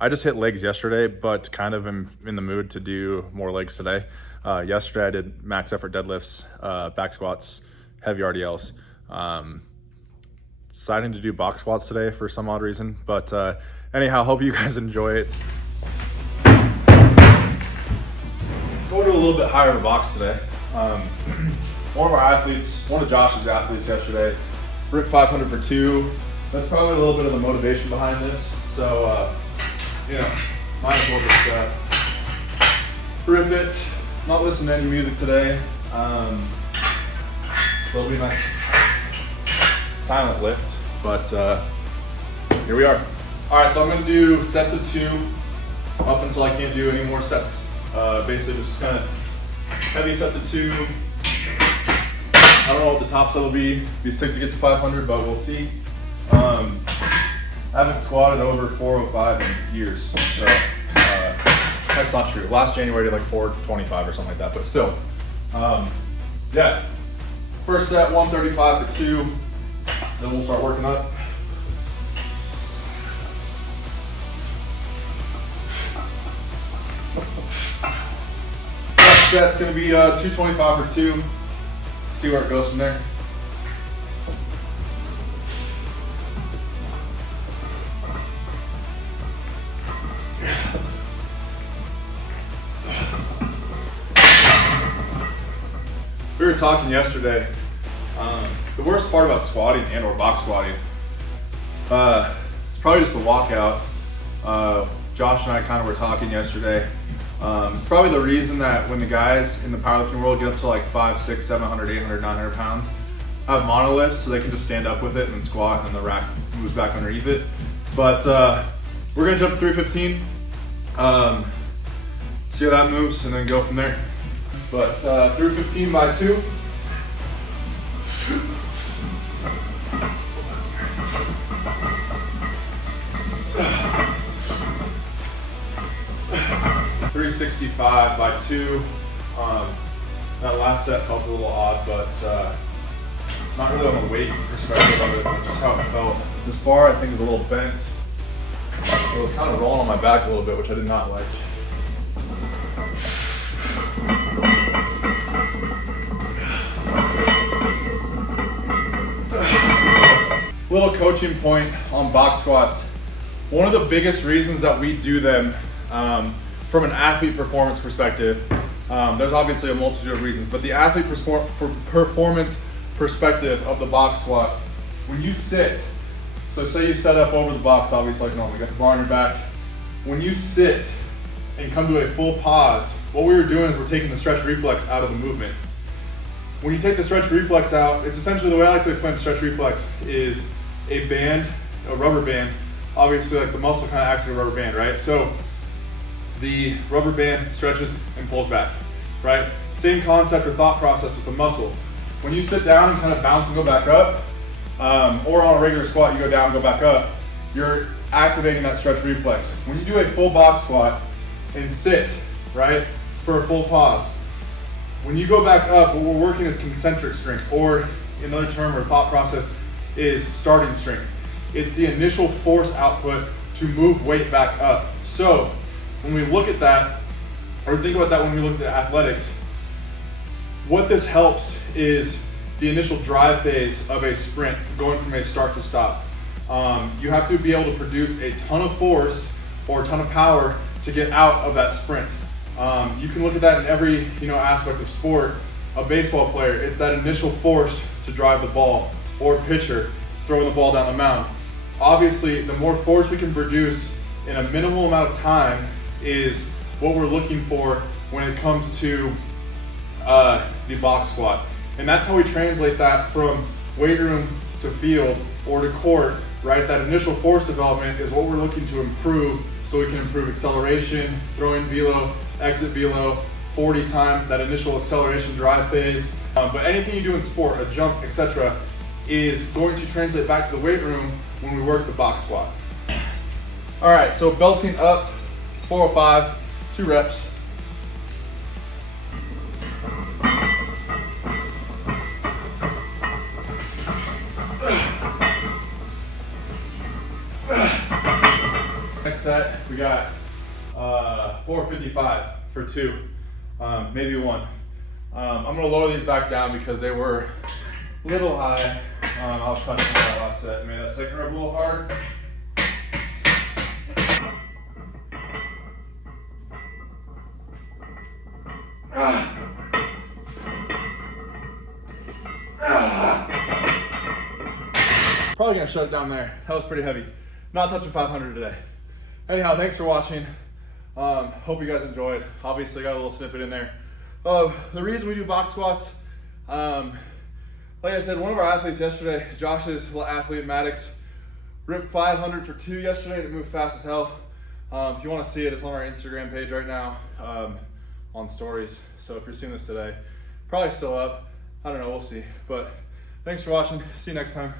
I just hit legs yesterday, but kind of am in the mood to do more legs today. Yesterday I did max effort deadlifts, back squats, heavy RDLs. Deciding to do box squats today for some odd reason, but anyhow, hope you guys enjoy it. Going to a little bit higher of a box today. One of Josh's athletes yesterday ripped 500 for 2. That's probably a little bit of the motivation behind this. So, might as well just rip it. Not listen to any music today. So it'll be a nice silent lift, but here we are. All right, so I'm gonna do sets of 2 up until I can't do any more sets. Basically just kind of heavy sets of 2. I don't know what the top set will be. Be sick to get to 500, but we'll see. I haven't squatted over 405 in years, so that's not true. Last January I did like 425 or something like that, but still. Yeah. First set, 135 for 2. Then we'll start working up. Next set's gonna be 225 for 2. See where it goes from there. We were talking yesterday. The worst part about squatting and or box squatting, it's probably just the walkout. Josh and I kind of were talking yesterday. It's probably the reason that when the guys in the powerlifting world get up to like 500, 600, 700, 800, 900 pounds, have monolifts so they can just stand up with it and then squat and then the rack moves back underneath it. But we're gonna jump to 315, see how that moves and then go from there. But 315 by 2. $365 by 2. That last set felt a little odd, but not really on the weight perspective of it, but just how it felt. This bar I think is a little bent. It was kind of rolling on my back a little bit, which I did not like. Little coaching point on box squats. One of the biggest reasons that we do them from an athlete performance perspective, there's obviously a multitude of reasons, but the athlete performance perspective of the box squat, when you sit, so say you set up over the box, obviously like normal, you got the bar on your back. When you sit and come to a full pause, what we were doing is we're taking the stretch reflex out of the movement. When you take the stretch reflex out, it's essentially the way I like to explain stretch reflex is a band, a rubber band. Obviously, like the muscle kind of acts like a rubber band, right? So the rubber band stretches and pulls back, right? Same concept or thought process with the muscle. When you sit down and kind of bounce and go back up, or on a regular squat, you go down and go back up, you're activating that stretch reflex. When you do a full box squat and sit, right, for a full pause, when you go back up, what we're working is concentric strength, or another term or thought process is starting strength. It's the initial force output to move weight back up. So when we look at that, or think about that when we look at athletics, what this helps is the initial drive phase of a sprint, going from a start to stop. You have to be able to produce a ton of force or a ton of power to get out of that sprint. You can look at that in every aspect of sport. A baseball player, it's that initial force to drive the ball, or a pitcher throwing the ball down the mound. Obviously, the more force we can produce in a minimal amount of time is what we're looking for when it comes to the box squat. And that's how we translate that from weight room to field or to court, right? That initial force development is what we're looking to improve so we can improve acceleration, throwing velo, exit velo, 40 time, that initial acceleration drive phase. But anything you do in sport, a jump, etc., is going to translate back to the weight room when we work the box squat. All right, so belting up, 405, 2 reps. Next set, set, we got 455 for 2, maybe 1. I'm gonna lower these back down because they were a little high. I was touching that last set. Made that second rep a little hard. Probably gonna shut it down there. That was pretty heavy. Not touching 500 today. Anyhow, thanks for watching. Hope you guys enjoyed. Obviously got a little snippet in there. The reason we do box squats, like I said, one of our athletes yesterday, Josh's athlete Maddox, ripped 500 for 2 yesterday and it moved fast as hell. If you want to see it, it's on our Instagram page right now, on stories. So if you're seeing this today, probably still up. I don't know, we'll see. But thanks for watching. See you next time.